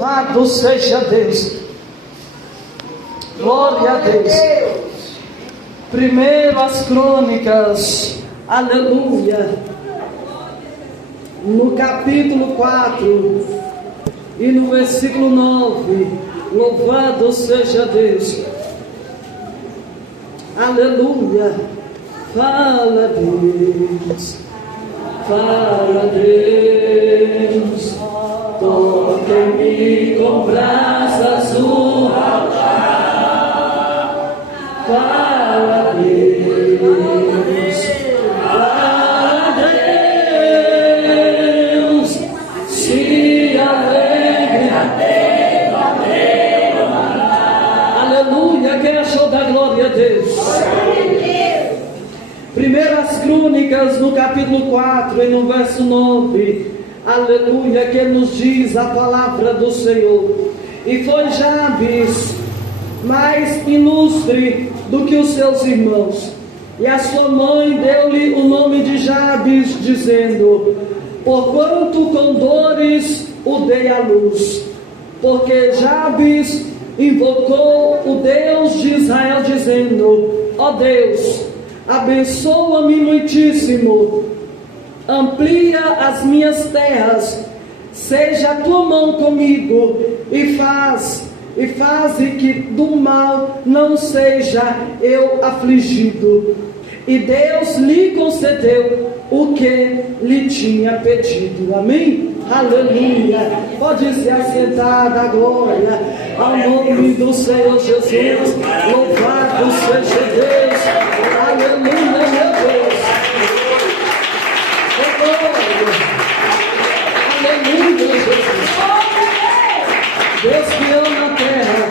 Louvado seja Deus. Glória a Deus. Primeiro as crônicas, aleluia, no capítulo 4 e no versículo 9, louvado seja Deus, aleluia. Fala Deus, toque-me com brasas no altar. Fala Deus, se alegre aleluia. Quem achou da glória a Deus? Primeiras crônicas no capítulo 4 e no verso 9, aleluia, que nos diz a palavra do Senhor. E foi Jabes mais ilustre do que os seus irmãos, e a sua mãe deu-lhe o nome de Jabes, dizendo: porquanto com dores o dei à luz. Porque Jabes invocou o Deus de Israel, dizendo: ó Deus, abençoa-me muitíssimo, amplia as minhas terras, seja a tua mão comigo, e faze que do mal não seja eu afligido. E Deus lhe concedeu o que lhe tinha pedido. Amém? Aleluia. Pode se assentar, da glória ao nome do Senhor Jesus. Louvado seja Deus. Aleluia, meu Deus. Aleluia, Jesus. Deus que ama a terra.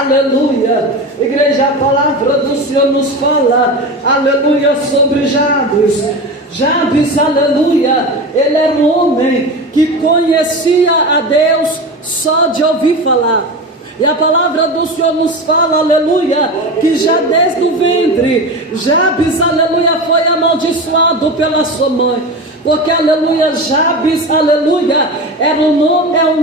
Aleluia. Igreja, a palavra do Senhor nos fala, aleluia, sobre Jabes. Jabes, aleluia, ele era um homem que conhecia a Deus só de ouvir falar. E a palavra do Senhor nos fala, aleluia, que já desde o ventre, Jabes, aleluia, foi amaldiçoado pela sua mãe. Porque, aleluia, Jabes, aleluia, é um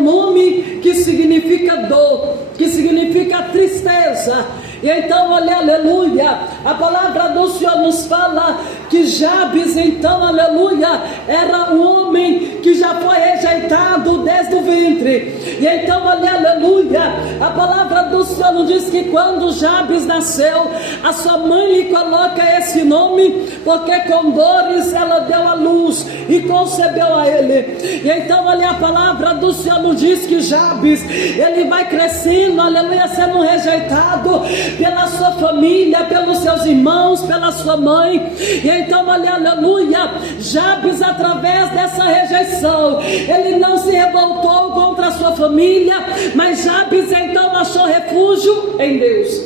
nome que significa dor, que significa tristeza. E então, olha, aleluia, a palavra do Senhor nos fala que Jabes, então, aleluia, era um homem que já foi rejeitado desde o ventre. E então, olha, aleluia, a palavra do Senhor nos diz que quando Jabes nasceu, a sua mãe lhe coloca esse nome, porque com dores ela deu à luz e concebeu a ele. E então, olha, a palavra do Senhor nos diz que Jabes, ele vai crescendo, aleluia, sendo rejeitado pela sua família, pelos seus irmãos, pela sua mãe. E então, olha, aleluia, Jabes, através dessa rejeição, ele não se revoltou contra a sua família, mas Jabes então achou refúgio em Deus.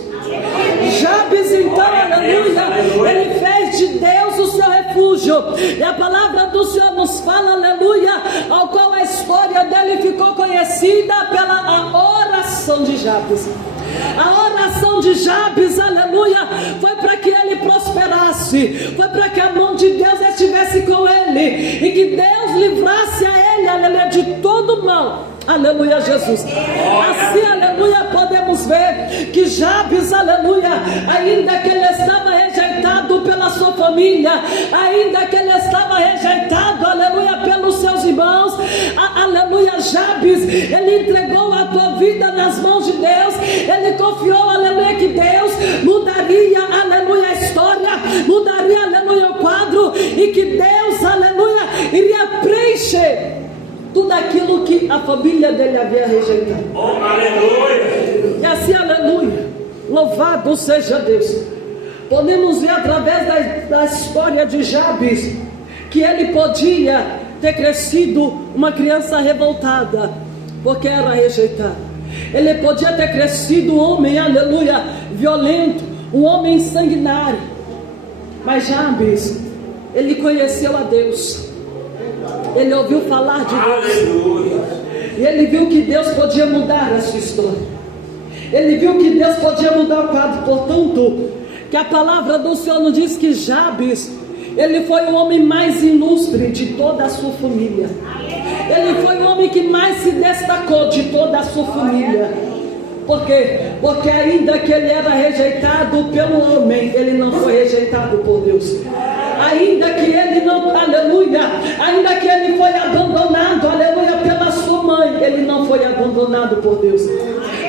Jabes então, aleluia, ele fez de Deus o seu refúgio. E a palavra do Senhor nos fala, aleluia, ao qual a história dele ficou conhecida pela oração de Jabes. A oração de Jabes, aleluia, foi para que ele prosperasse, foi para que a mão de Deus estivesse com ele, e que Deus livrasse a ele, aleluia, de todo mal. Aleluia, Jesus. Assim, aleluia, podemos ver que Jabes, aleluia, ainda que ele estava rejeitado pela sua família, ainda que ele estava rejeitado, aleluia, pelos seus irmãos, aleluia, Jabes, ele entregou a tua vida nas mãos de Deus, ele confiou, aleluia, que Deus mudaria, aleluia, a história, mudaria, aleluia, o quadro, e que Deus, aleluia, iria preencher tudo aquilo que a família dele havia rejeitado. Oh, aleluia! E assim, aleluia, louvado seja Deus. Podemos ver através da história de Jabes que ele podia ter crescido uma criança revoltada, porque era rejeitado. Ele podia ter crescido um homem, aleluia, violento, um homem sanguinário. Mas Jabes, ele conheceu a Deus. Ele ouviu falar de Deus. Aleluia. E ele viu que Deus podia mudar a sua história. Ele viu que Deus podia mudar o quadro. Portanto, que a palavra do Senhor nos diz que Jabes, ele foi o homem mais ilustre de toda a sua família. Ele foi o homem que mais se destacou de toda a sua família. Por quê? Porque ainda que ele era rejeitado pelo homem, ele não foi rejeitado por Deus. Ainda que ele não, aleluia, ainda que ele foi abandonado, aleluia, pela sua mãe, ele não foi abandonado por Deus.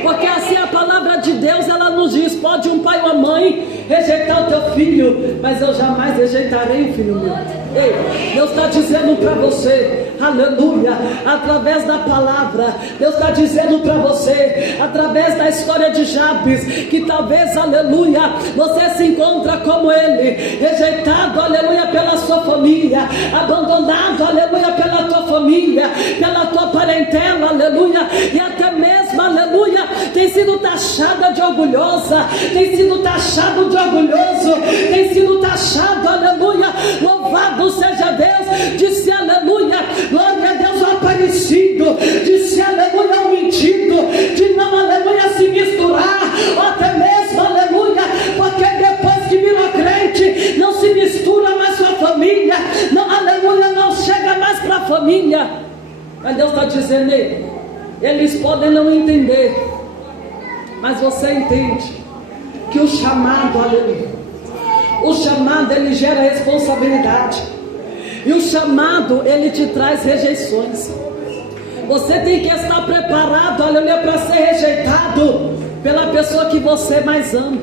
Porque assim a palavra de Deus, ela nos diz: pode um pai ou uma mãe rejeitar o teu filho, mas eu jamais rejeitarei o filho meu. Ei, Deus está dizendo para você, aleluia, através da palavra, Deus está dizendo para você, através da história de Jabes, que talvez, aleluia, você se encontra como ele, rejeitado, aleluia, pela sua família, abandonado, aleluia, pela tua família, pela tua parentela, aleluia, e até mesmo, aleluia, tem sido taxada de orgulhosa, tem sido taxado de orgulhoso, tem sido taxado, aleluia, louvado seja Deus, disse aleluia, glória a Deus, o aparecido, disse aleluia, o mentido, de não, aleluia, se misturar, ou até mesmo, aleluia, porque depois que virou crente, não se mistura mais com a família, não, aleluia, não chega mais para a família. Mas Deus está dizendo, eles podem não entender, mas você entende que o chamado, aleluia, o chamado, ele gera responsabilidade, e o chamado, ele te traz rejeições. Você tem que estar preparado, aleluia, para ser rejeitado pela pessoa que você mais ama.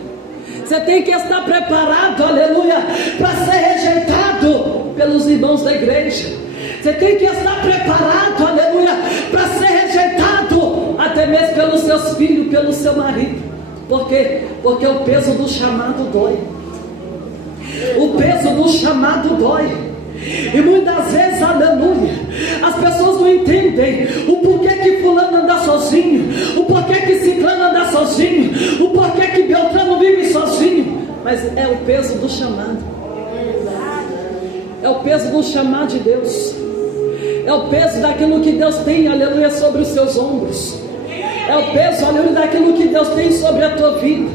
Você tem que estar preparado, aleluia, para ser rejeitado pelos irmãos da igreja. Você tem que estar preparado, aleluia, para ser rejeitado até mesmo pelos seus filhos, pelo seu marido. Por quê? Porque o peso do chamado dói. O peso do chamado dói. E muitas vezes, aleluia, as pessoas não entendem o porquê que fulano anda sozinho, o porquê que ciclano anda sozinho, o porquê que Beltrano vive sozinho. Mas é o peso do chamado. É o peso do chamado de Deus. É o peso daquilo que Deus tem, aleluia, sobre os seus ombros. É o peso, aleluia, daquilo que Deus tem sobre a tua vida.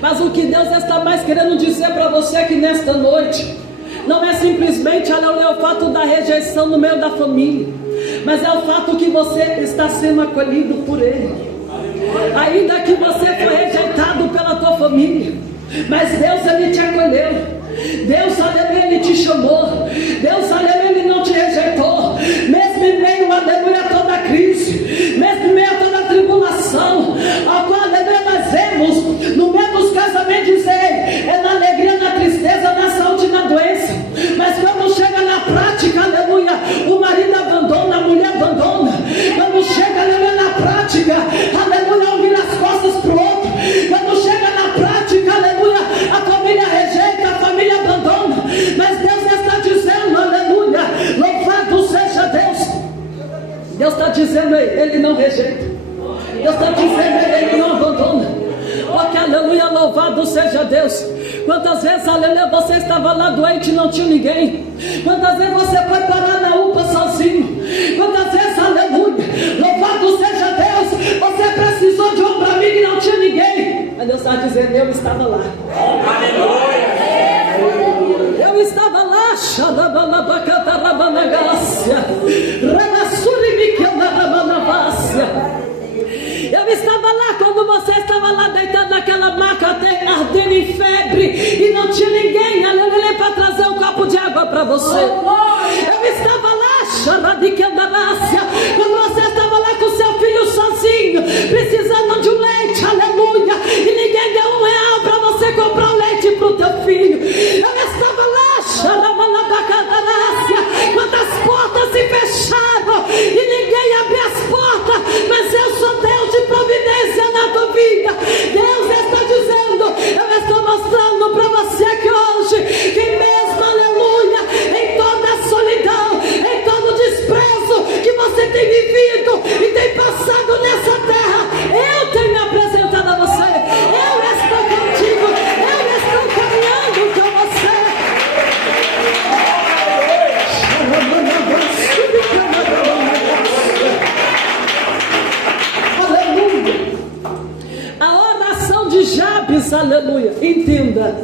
Mas o que Deus está mais querendo dizer para você aqui nesta noite, não é simplesmente, aleluia, o fato da rejeição no meio da família, mas é o fato que você está sendo acolhido por Ele. Ainda que você foi rejeitado pela tua família, mas Deus, Ele te acolheu. Deus, aleluia, Ele te chamou. Deus, aleluia, Ele não te rejeitou. Mesmo em meio, aleluia, a toda crise, mesmo em meio a toda tribulação, a qual, aleluia, nós vemos no meio dos casamentos dizer, é na alegria, na tristeza, na saúde e na doença. Mas quando chega na prática, aleluia, o marido abandona, a mulher abandona. Quando chega, aleluia, na prática, aleluia, um vira as costas para o outro. Quando chega na prática, aleluia, a família rejeita, a família abandona. Mas Deus está dizendo, aleluia, louvado seja Deus. Deus está dizendo, Ele não rejeita. Deus está dizendo, Ele não abandona. Porque, aleluia, louvado seja Deus. Quantas vezes, aleluia, você estava lá doente e não tinha ninguém? Quantas vezes você foi parar na UPA sozinho? Quantas vezes, aleluia, louvado seja Deus, você precisou de um amigo e não tinha ninguém? Mas Deus está dizendo, eu estava lá. Aleluia. Eu estava lá, xalabalabacatarabanagacia, ramassurimiqueanarabanabácia. Eu estava lá quando você estava lá deitado naquela maca, ardendo em febre, e não tinha ninguém, aleluia, para trazer um copo de água para você. Eu estava lá, xaradiqueandarácia, quando você estava lá com seu filho sozinho, precisando de um leite, aleluia, e ninguém deu R$1 para você comprar um leite para o teu filho. Eu estava lá, xarabalabacatarácia, quando as portas se fecharam e ninguém abriu as portas, mas eu sou Deus de providência na tua vida. Deus está dizendo, eu estou mostrando para você que hoje, que mesmo, aleluia, em toda a solidão, em todo o desprezo que você tem vivido e tem passado nessa terra, eu tenho me apresentado a você. Eu estou contigo, eu estou caminhando com você. Aleluia. A oração de Jabes, aleluia, entenda,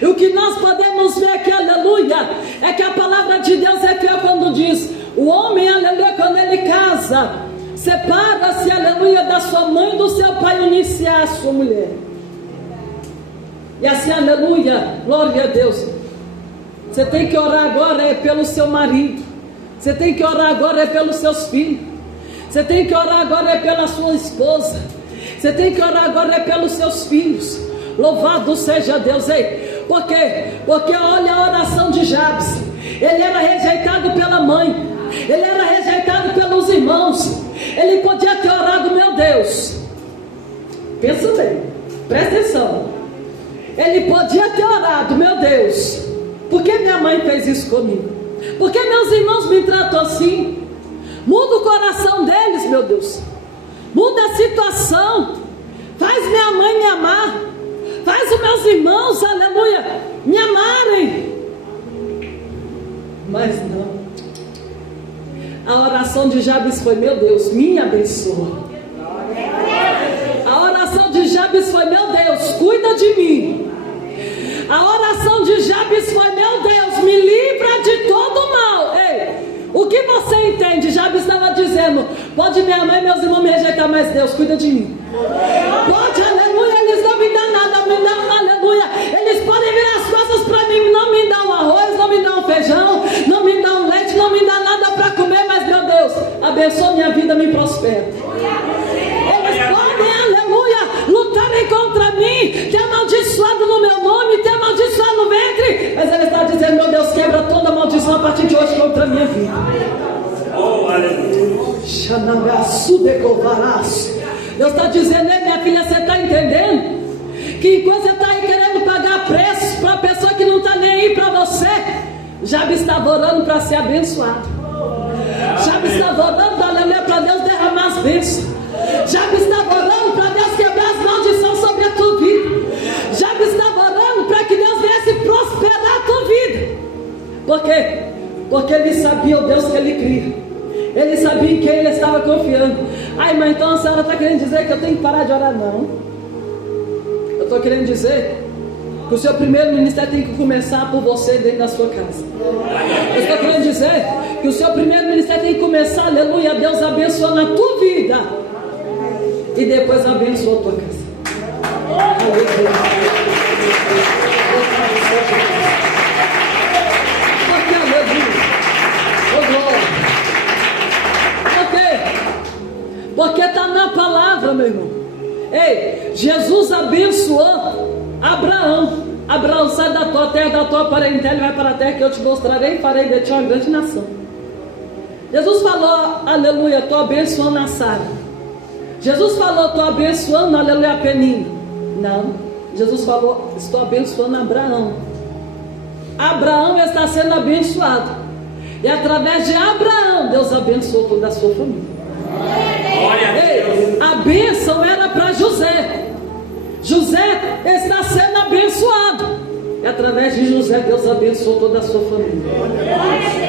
E o que nós podemos ver aqui, aleluia, é que a palavra de Deus é fiel quando diz: o homem, aleluia, quando ele casa, separa-se, aleluia, da sua mãe e do seu pai, unir-se à sua mulher. E assim, aleluia, glória a Deus. Você tem que orar agora pelo seu marido. Você tem que orar agora pelos seus filhos. Você tem que orar agora pela sua esposa. Você tem que orar agora pelos seus filhos. Louvado seja Deus. Ei, por quê? Porque olha a oração de Jabes. Ele era rejeitado pela mãe. Ele era rejeitado pelos irmãos. Ele podia ter orado: meu Deus, pensa bem, presta atenção. Ele podia ter orado: meu Deus, por que minha mãe fez isso comigo? Por que meus irmãos me tratam assim? Muda o coração deles, meu Deus. Muda a situação. Faz minha mãe me amar. Faz os meus irmãos, aleluia, me amarem. Mas não. A oração de Jabes foi: meu Deus, me abençoa. A oração de Jabes foi: meu Deus, cuida de mim. A oração de Jabes foi: meu Deus, me livra de todo mal. Ei, o que você entende? Jabes estava dizendo: pode minha mãe e meus irmãos me rejeitar, mas Deus cuida de mim. Pode, aleluia, eles não me dão nada, me dão, aleluia. Eles podem virar as costas para mim, não me dão arroz, não me dão feijão, não me dão leite, não me dá nada para comer, mas meu Deus, abençoa minha vida, me prospera. Eles podem, aleluia, lutarem contra mim, ter amaldiçoado no meu nome, ter amaldiçoado no ventre, mas ele está dizendo: meu Deus, quebra toda maldição a partir de hoje contra a minha vida. Oh, aleluia. Deus está dizendo: ei, minha filha, você está entendendo? Que enquanto você está aí querendo pagar preço para uma pessoa que não está nem aí para você, Jabes estava orando para ser abençoado. Jabes estava orando, aleluia, para Deus derramar as bênçãos. Jabes estava orando para Deus quebrar as maldições sobre a tua vida. Jabes estava orando para que Deus viesse prosperar a tua vida. Por quê? Porque ele sabia o Deus que ele cria. Ele sabia em quem ele estava confiando. Ai, mas então a senhora está querendo dizer que eu tenho que parar de orar? Não. Eu estou querendo dizer que o seu primeiro ministério tem que começar por você dentro da sua casa. Eu estou querendo dizer que o seu primeiro ministério tem que começar, aleluia, Deus abençoando a tua vida e depois abençoa a tua casa. Aleluia. Porque aleluia. Oh, glória. Porque está na palavra, meu irmão. Ei, Jesus abençoou Abraão. Abraão, sai da tua terra, da tua parentela, e vai para a terra que eu te mostrarei, e farei de ti uma grande nação. Jesus falou, aleluia, estou abençoando a Sara. Jesus falou, estou abençoando, aleluia, a Peninha. Não, Jesus falou, estou abençoando Abraão. Abraão está sendo abençoado. E através de Abraão, Deus abençoou toda a sua família. Ei, a bênção era para José. José está sendo abençoado. E através de José, Deus abençoou toda a sua família.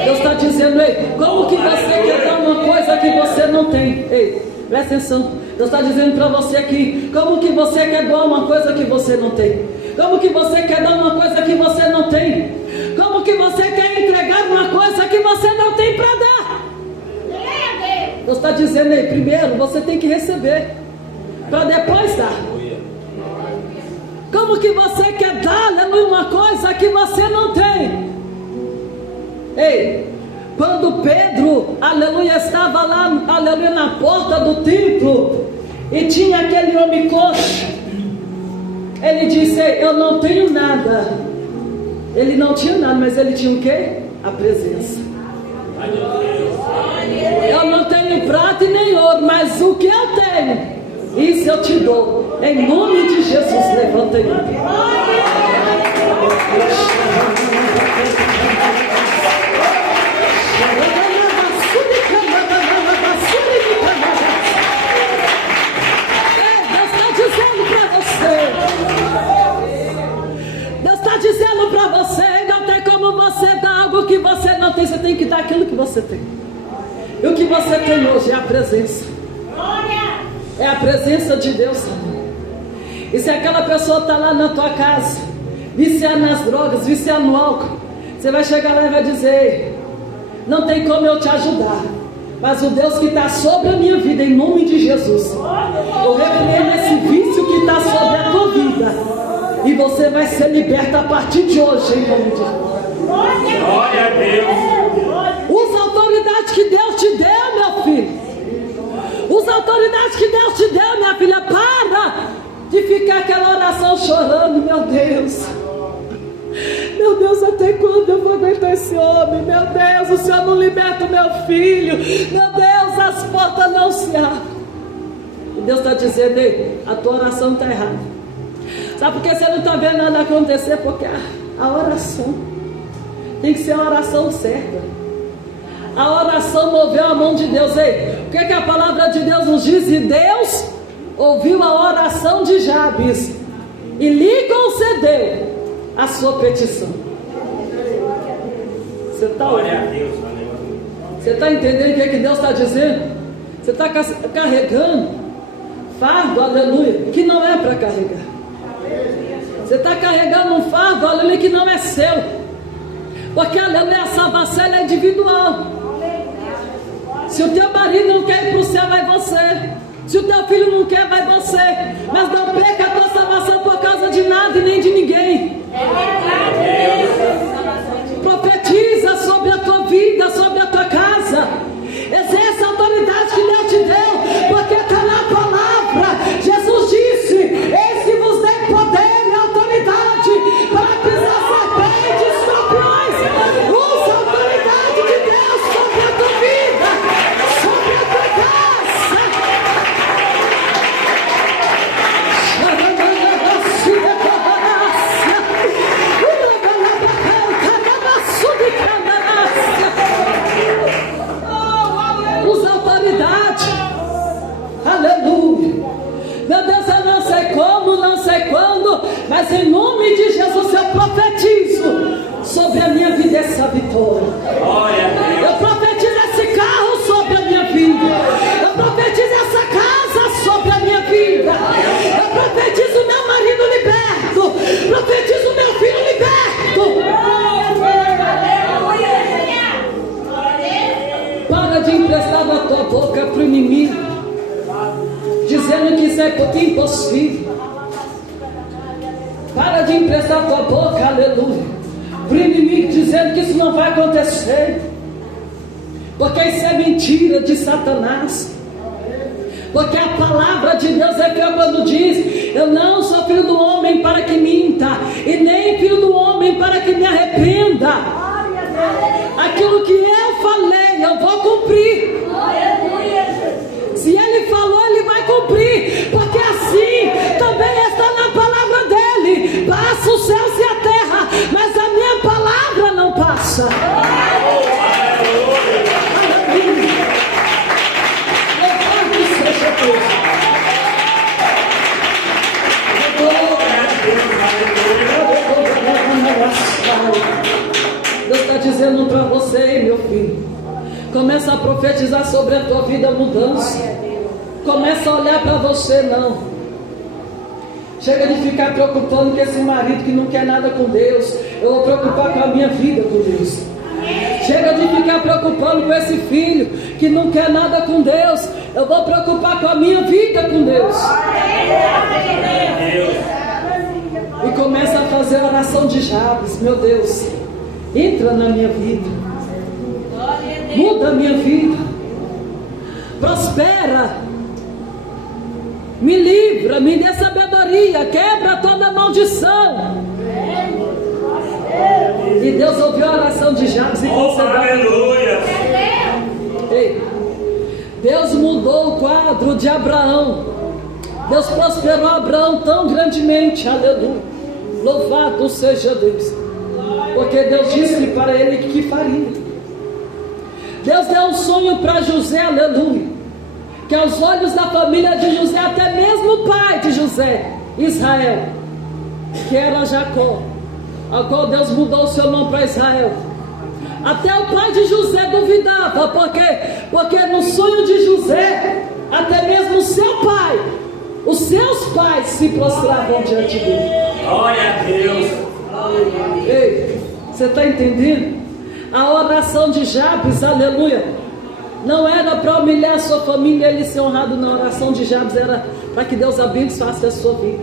Deus está dizendo: ei, como que você quer dar uma coisa que você não tem? Ei, presta atenção. Deus está dizendo para você aqui: como que você quer doar uma coisa que você não tem? Como que você quer dar uma coisa que você não tem? Como que você quer entregar uma coisa que você não tem para dar? Deus está dizendo aí: primeiro você tem que receber, para depois dar. Como que você quer dar, aleluia, uma coisa que você não tem? Ei, quando Pedro, aleluia, estava lá, aleluia, na porta do templo, e tinha aquele homem coxo, ele disse: ei, eu não tenho nada. Ele não tinha nada, mas ele tinha o quê? A presença. Eu não tenho prata e nem ouro, mas o que eu tenho, isso eu te dou. Em nome de Jesus, levanta aí. Deus está dizendo para você. Deus está dizendo para você: não tem como você dar algo que você não tem. Você tem que dar aquilo que você tem. E o que você tem hoje é a presença. É a presença de Deus. E se aquela pessoa está lá na tua casa, viciado nas drogas, viciado no álcool, você vai chegar lá e vai dizer: não tem como eu te ajudar, mas o Deus que está sobre a minha vida, em nome de Jesus, eu repreendo esse vício que está sobre a tua vida, e você vai ser liberto a partir de hoje, em nome de Jesus. Glória a Deus. Usa a autoridade que Deus te deu, meu filho. Usa a autoridade que Deus te deu, minha filha. Para de ficar aquela oração chorando. Meu Deus, até quando eu vou aguentar esse homem? Meu Deus, o Senhor não liberta o meu filho. Meu Deus, as portas não se abrem. E Deus está dizendo: ei, a tua oração está errada. Sabe por que você não está vendo nada acontecer? Porque a oração tem que ser a oração certa. A oração moveu a mão de Deus. Ei, o que a palavra de Deus nos diz? E Deus ouviu a oração de Jabes e lhe concedeu a sua petição. Você está Você está entendendo o que Deus está dizendo? Você está carregando fardo, aleluia, que não é para carregar. Você está carregando um fardo, aleluia, que não é seu. Porque, aleluia, a salvação é individual. Se o teu marido não quer ir para o céu, vai você. Se o teu filho não quer, vai você. Mas não perca a tua salvação por causa de nada e nem de ninguém. Profetiza sobre a tua vida, sobre a tua casa. Exerce a autoridade que Deus te deu, porque está na palavra. Jesus disse: eis que vos dei poder e autoridade para pisar serpentes e escorpiões. Usa a autoridade de Deus sobre a tua vida, sobre a tua casa. Usa a autoridade. Aleluia. Meu Deus, eu não sei como, não sei quando, mas em nome de Jesus eu profetizo sobre a minha vida essa vitória. Eu profetizo esse carro sobre a minha vida. Eu profetizo essa casa sobre a minha vida. Eu profetizo meu marido liberto. Profetizo meu filho liberto. Para de emprestar da tua boca para o inimigo, dizendo que isso é impossível. Para de emprestar a tua boca, aleluia, para o inimigo, dizendo que isso não vai acontecer, porque isso é mentira de Satanás. Porque a palavra de Deus é fiel quando diz: eu não sou filho do homem para que minta, e nem filho do homem para que me arrependa. Aquilo que eu falei, eu vou cumprir. Se ele falou, ele vai cumprir, porque assim também está na palavra dele. Passa os céus e a terra, mas a minha palavra não passa. Louvado seja Deus. Deus está dizendo para você, meu filho, começa a profetizar sobre a tua vida mudança. Começa a olhar para você, não. Chega de ficar preocupando com esse marido que não quer nada com Deus. Eu vou preocupar com a minha vida com Deus. Chega de ficar preocupando com esse filho que não quer nada com Deus. Eu vou preocupar com a minha vida com Deus. E começa a fazer a oração de Jabes. Meu Deus, entra na minha vida, muda a minha vida, prospera, me livra, me dê sabedoria, quebra toda maldição. E Deus ouviu a oração de Jabes e concedeu. Aleluia. Ei, Deus mudou o quadro de Abraão. Deus prosperou Abraão tão grandemente, aleluia. Louvado seja Deus, porque Deus disse para ele que faria. Deus deu um sonho para José, aleluia, que aos olhos da família de José, até mesmo o pai de José, Israel, que era Jacó, ao qual Deus mudou o seu nome para Israel, até o pai de José duvidava. Por quê? Porque no sonho de José, até mesmo o seu pai, os seus pais se prostravam diante dele. Glória a Deus. Ei, você está entendendo? A oração de Jabes, aleluia, não era para humilhar a sua família, ele ser honrado. Na oração de Jabes era para que Deus abençoasse a sua vida,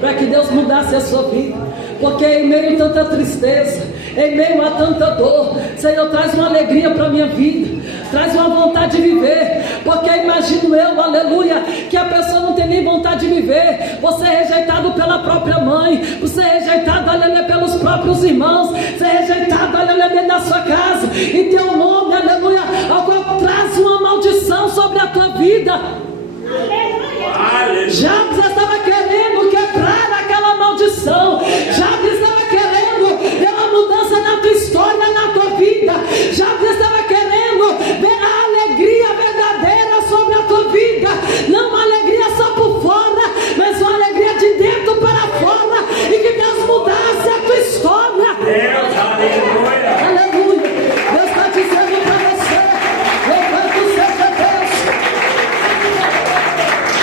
para que Deus mudasse a sua vida. Porque em meio a tanta tristeza, em meio a tanta dor, Senhor, traz uma alegria para a minha vida, traz uma vontade de viver. Porque imagino eu, aleluia, que a pessoa não tem nem vontade de viver. Você é rejeitado pela própria mãe, você é rejeitado, aleluia, pelos próprios irmãos, você é rejeitado, aleluia, dentro da sua casa, e teu nome, aleluia, traz uma maldição sobre a tua vida. Jabes estava querendo quebrar aquela maldição. Jabes estava querendo ver uma mudança na tua história, na tua vida. Jabes estava querendo ver a alegria verdadeira sobre a tua vida. Não uma alegria só por fora, mas uma alegria de dentro para fora. E que Deus mudasse a tua história. Deus, aleluia. Aleluia. Deus está dizendo para você: louvado seja Deus.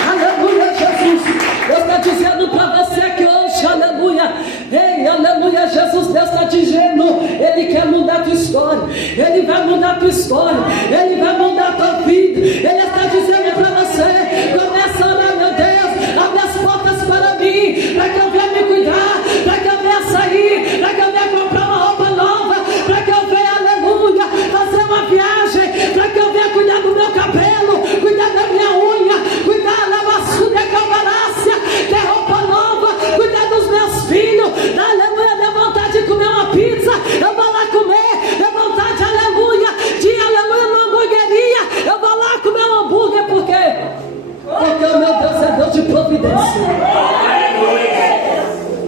Aleluia, Jesus. Deus está dizendo para você que hoje, aleluia, ei, aleluia, Jesus, Deus está dizendo, Ele quer mudar a tua história, Ele vai mudar a tua história, Ele vai mudar a tua vida. Ele está dizendo para você: começa a orar, meu Deus, abre as portas para mim, para que eu venha me cuidar, para que eu venha sair, para que eu venha comprar uma roupa nova, para que eu venha, aleluia, fazer uma viagem, para que eu venha cuidar do meu cabelo, cuidar da minha unha, cuidar da vassoura, cavalácia, ter roupa nova, cuidar dos meus filhos. Aleluia, dá vontade de comer uma pizza, eu vou lá comer. Dá vontade, aleluia, de aleluia, uma hamburgueria, eu vou lá comer um hambúrguer. Por quê? Porque o meu Deus é Deus de providência.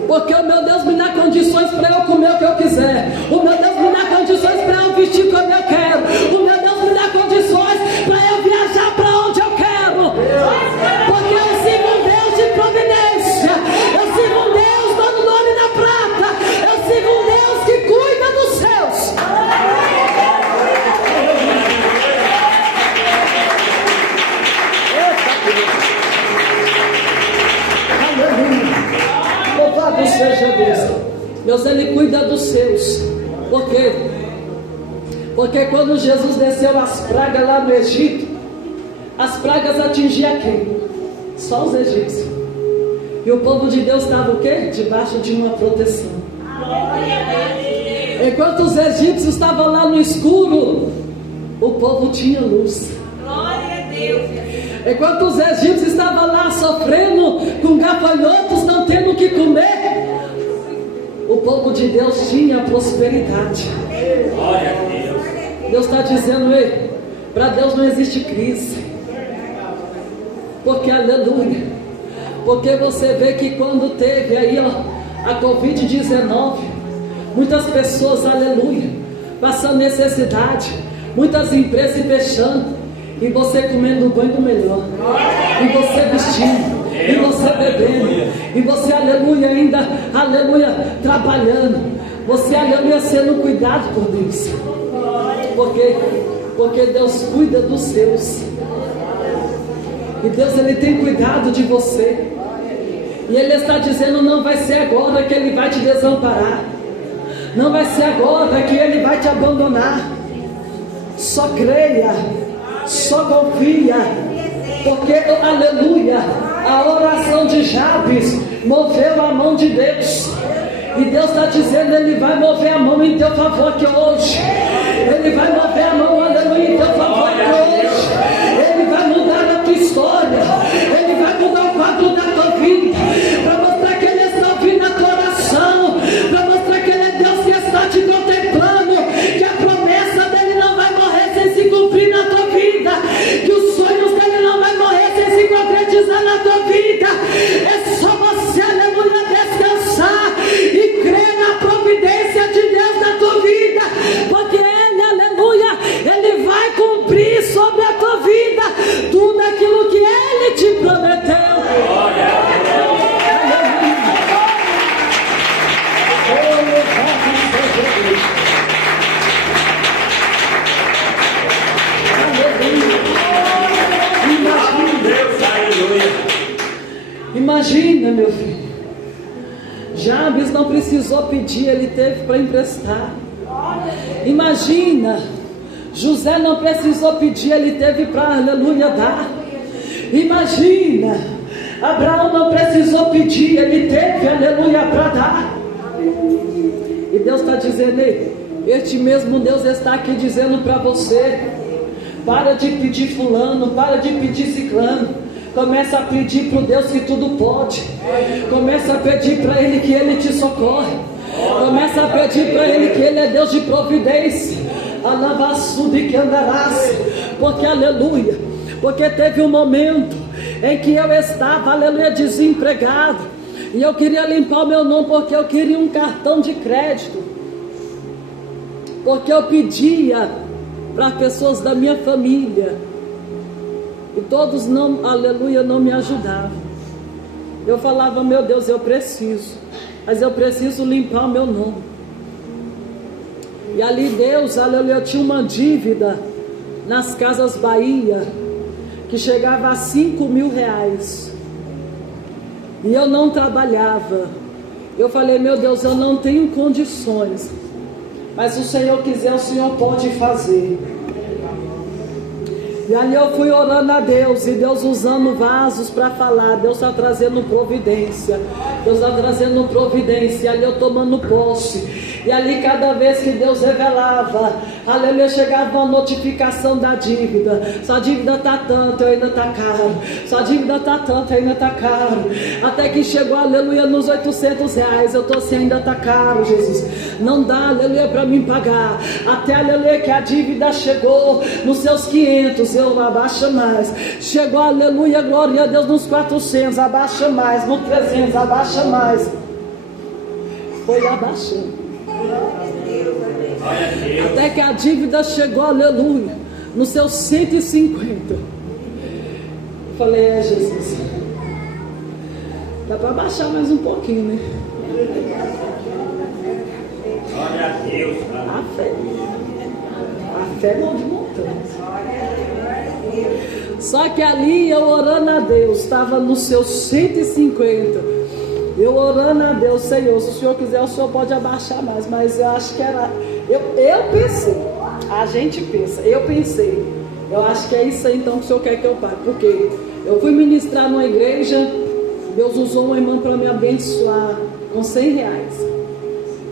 Porque o meu Deus me dá condições para eu comer o que eu quiser. O meu Deus me dá condições para eu vestir como eu quero. O meu Deus me dá condições para eu viajar para onde eu quero. Porque eu sirvo um Deus de providência. Eu sirvo um Deus dono do ouro e da prata. Eu sirvo um Deus que cuida dos seus. Aleluia. Louvado seja Deus. Deus, Ele cuida dos seus. Por quê? Porque quando Jesus desceu as pragas lá no Egito, as pragas atingiam quem? Só os egípcios. E o povo de Deus estava o quê? Debaixo de uma proteção. Enquanto os egípcios estavam lá no escuro, o povo tinha luz. Glória a Deus. Enquanto os egípcios estavam lá sofrendo com gafanhotos, não tendo o que comer, o povo de Deus tinha prosperidade. Glória a Deus. Deus está dizendo: ei, para Deus não existe crise. Porque, aleluia, porque você vê que quando teve aí, ó, a Covid-19, muitas pessoas, aleluia, passando necessidade, muitas empresas fechando, e você comendo o banho do melhor, e você vestindo, e você bebendo, e você, aleluia, ainda, aleluia, trabalhando, você, aleluia, sendo cuidado por Deus. Porque Deus cuida dos seus. E Deus, Ele tem cuidado de você. E Ele está dizendo: não vai ser agora que Ele vai te desamparar, não vai ser agora que Ele vai te abandonar. Só creia, só confia. Porque, aleluia, a oração de Jabes moveu a mão de Deus. E Deus está dizendo: Ele vai mover a mão em teu favor aqui hoje. Ele vai mover a mão, aleluia, em teu favor aqui hoje. Ele vai mudar a tua história. Ele vai mudar o quadro da tua vida, para mostrar que Ele está ouvindo a tua oração, para mostrar que Ele é Deus que está te contemplando, que a promessa dEle não vai morrer sem se cumprir na tua vida, que os sonhos dEle não vai morrer sem se concretizar na tua vida. É só você, aleluia, descansar e crer na providência de Deus na tua vida, porque Ele, aleluia, Ele vai cumprir sobre a tua vida tudo aquilo que Ele te prometeu. Imagina, meu filho, Jabes não precisou pedir, ele teve para emprestar. Imagina, José não precisou pedir, ele teve para, aleluia, dar. Imagina, Abraão não precisou pedir, ele teve, aleluia, para dar. E Deus está dizendo, este mesmo Deus está aqui dizendo para você: para de pedir fulano, para de pedir ciclano. Começa a pedir para o Deus que tudo pode. Começa a pedir para Ele que Ele te socorre. Começa a pedir para Ele que Ele é Deus de providência. Alavaçudo e que andarás. Porque, aleluia, porque teve um momento em que eu estava, aleluia, desempregado. E eu queria limpar o meu nome porque eu queria um cartão de crédito. Porque eu pedia para pessoas da minha família. E todos não, aleluia, não me ajudavam. Eu falava, meu Deus, eu preciso. Mas eu preciso limpar o meu nome. E ali Deus, aleluia, eu tinha uma dívida nas Casas Bahia que chegava a 5 mil reais. E eu não trabalhava. Eu falei, meu Deus, eu não tenho condições. Mas se o Senhor quiser, o Senhor pode fazer. E ali eu fui orando a Deus, e Deus usando vasos para falar. Deus está trazendo providência. Deus está trazendo providência. E ali eu tomando posse. E ali cada vez que Deus revelava, aleluia, chegava uma notificação da dívida. Sua dívida está tanto, ainda está caro. Sua dívida está tanto, ainda está caro. Até que chegou, aleluia, nos 800 reais. Eu estou assim, ainda está caro, Jesus. Não dá, aleluia, para mim pagar. Até, aleluia, que a dívida chegou nos seus 500. Eu abaixa mais. Chegou, aleluia, glória a Deus, nos 400. Abaixa mais. No 300, abaixa mais. Foi abaixando. Até que a dívida chegou, aleluia, nos seus 150. Eu falei, Jesus, dá para baixar mais um pouquinho, né? Glória a Deus. A fé move montanhas. Só que ali eu orando a Deus, estava nos seus 150. Eu orando a Deus, Senhor, se o Senhor quiser, o Senhor pode abaixar mais. Mas eu acho que era... Eu pensei, a gente pensa, eu pensei, eu acho que é isso aí então que o Senhor quer que eu pague. Porque eu fui ministrar numa igreja, Deus usou uma irmã para me abençoar com 100 reais.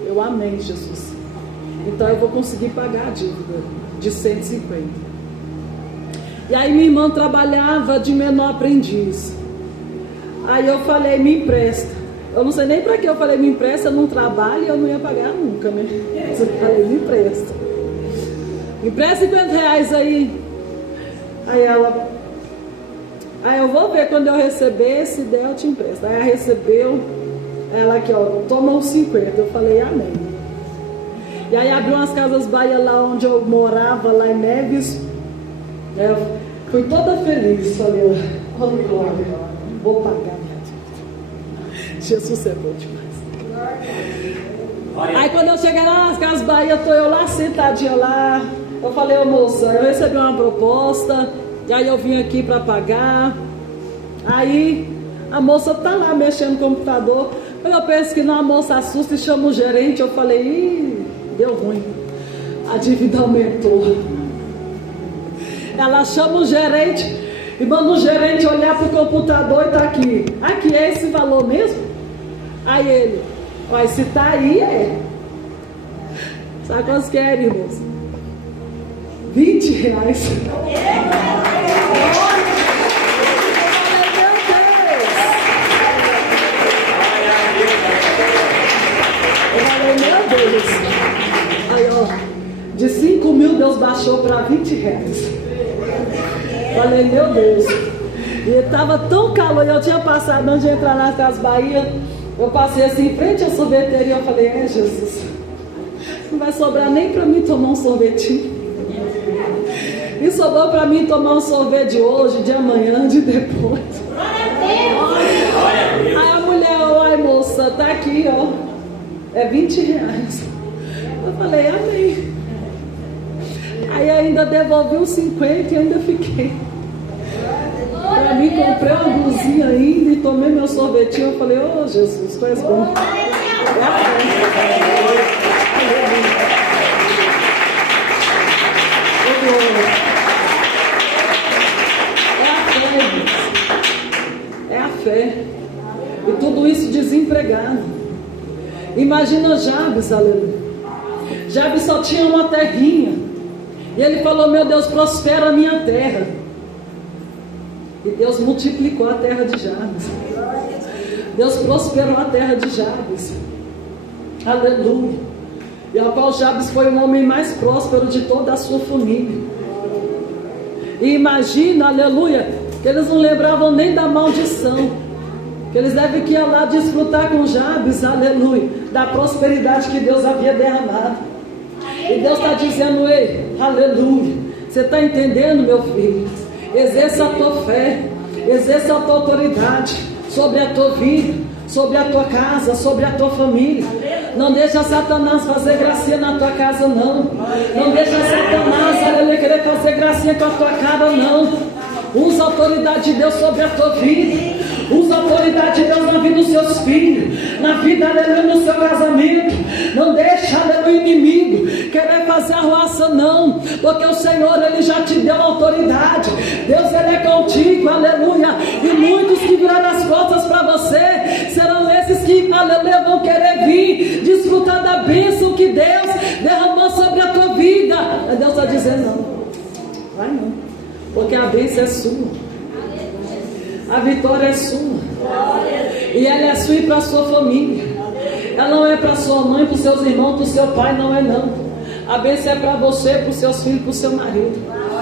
Eu amei, Jesus. Então eu vou conseguir pagar a dívida de 150. E aí minha irmã trabalhava de menor aprendiz. Aí eu falei, me empresta. Eu não sei nem para que eu falei, me empresta, eu não trabalho e eu não ia pagar nunca, né? Eu falei, me empresta. Me empresta 50 reais aí. Aí ela, aí eu vou ver quando eu receber, se der eu te empresto. Aí ela recebeu, ela aqui, ó, toma uns 50. Eu falei, amém. E aí abriu umas Casas Bahia lá onde eu morava, lá em Neves. Eu fui toda feliz, falei, olha, glória, vou pagar. Jesus é bom demais. Aí quando eu cheguei lá nas Casas Bahia, estou eu lá sentadinha lá. Eu falei, ô moça, eu recebi uma proposta. E aí eu vim aqui para pagar. Aí a moça tá lá mexendo no computador. Eu penso que não, a moça assusta e chama o gerente. Eu falei, ih, deu ruim. A dívida aumentou. Ela chama o gerente e manda o gerente olhar pro computador e tá aqui. Aqui é esse valor mesmo? Aí ele, olha, se tá aí, é. Sabe quantos que é, irmãos? 20 reais. Eu falei, meu Deus. Aí, ó, de 5 mil Deus baixou para 20 reais. Falei, meu Deus. E estava tão calor, e eu tinha passado antes de entrar nas Casas Bahia. Eu passei assim em frente à sorveteria. Eu falei, Jesus, não vai sobrar nem para mim tomar um sorvetinho. E sobrou para mim tomar um sorvete de hoje, de amanhã, de depois. Aí a mulher, ai moça, tá aqui, ó, é 20 reais. Eu falei, amém. Aí ainda devolvi os 50 e ainda fiquei. Para mim, comprei uma blusinha ainda e tomei meu sorvetinho. Eu falei, ô Jesus, tu és bom. É a fé. É a fé. E tudo isso desempregado. Imagina Jabes, aleluia. Jabes só tinha uma terrinha. E ele falou: meu Deus, prospera a minha terra. E Deus multiplicou a terra de Jabes. Deus prosperou a terra de Jabes. Aleluia. E ao qual Jabes foi o homem mais próspero de toda a sua família. E imagina, aleluia, que eles não lembravam nem da maldição, que eles devem que ir lá desfrutar com Jabes, aleluia, da prosperidade que Deus havia derramado. E Deus está dizendo: ei, aleluia, você está entendendo, meu filho? Exerça a tua fé, exerça a tua autoridade sobre a tua vida, sobre a tua casa, sobre a tua família. Não deixa Satanás fazer gracinha na tua casa, não. Não deixa Satanás, aleluia, querer fazer gracinha com a tua cara, não. Usa a autoridade de Deus sobre a tua vida. Usa a autoridade de Deus na vida dos seus filhos, na vida, aleluia, no seu casamento. Não deixa, aleluia, o inimigo querer fazer arruaça, não. Porque o Senhor, Ele já te deu autoridade. Deus, Ele é contigo, aleluia. E muitos que viraram as costas para você serão esses que, aleluia, vão querer vir desfrutar da bênção que Deus derramou sobre a tua vida. Mas Deus está dizendo: não, vai não, porque a bênção é sua. A vitória é sua. E ela é sua e para a sua família. Ela não é para sua mãe, para os seus irmãos, para o seu pai, não é não. A bênção é para você, para os seus filhos, para o seu marido.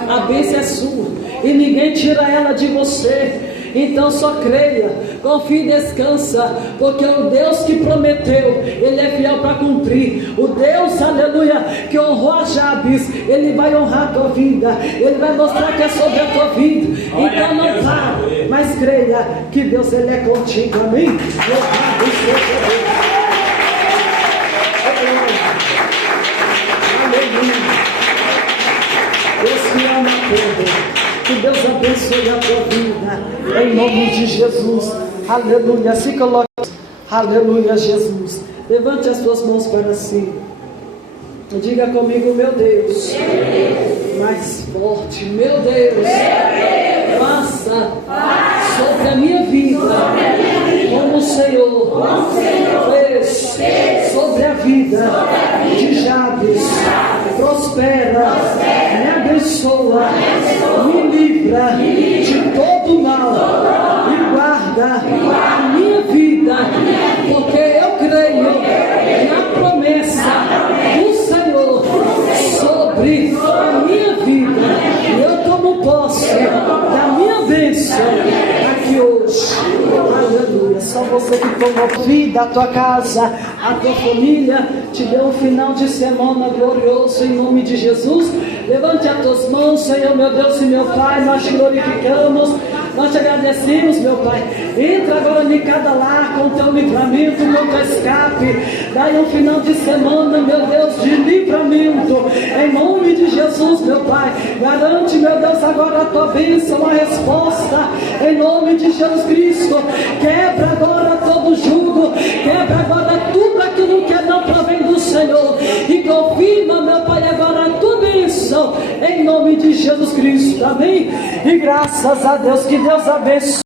A bênção é sua e ninguém tira ela de você. Então só creia, confie e descansa, porque o Deus que prometeu, Ele é fiel para cumprir. O Deus, aleluia, que honrou a Jabes, Ele vai honrar a tua vida. Ele vai mostrar que é sobre a tua vida. Então não para, mas creia que Deus, Ele é contigo. Amém? Louvado seja Deus. Aleluia. Deus te ama todo. Que Deus abençoe a tua vida, em nome de Jesus. Aleluia. Se coloque. Aleluia, Jesus. Levante as tuas mãos para si. Diga comigo: meu Deus. Mais forte. Meu Deus. Faça sobre a minha vida como o Senhor fez sobre a vida de Jabes. Prospera, me abençoa, me livra de todo mal e guarda a minha vida, porque eu creio na promessa do Senhor sobre a minha vida, e eu tomo posse da minha bênção aqui hoje. Aleluia. Só você que tomou vida, a tua casa, a tua família, te deu um final de semana glorioso em nome de Jesus. Levante as tuas mãos, Senhor, meu Deus e meu Pai, nós te glorificamos, nós te agradecemos, meu Pai. Entra agora em cada lar com o teu livramento, com o teu escape. Dai um final de semana, meu Deus, de livramento, em nome de Jesus, meu Pai. Garante, meu Deus, agora a tua bênção, a resposta, em nome de Jesus Cristo. Quebra agora todo jugo, quebra agora tudo aquilo que não provém do Senhor, e confirma, meu Pai, agora a tua bênção, em nome de Jesus Cristo. Amém? E graças a Deus, que Deus abençoe.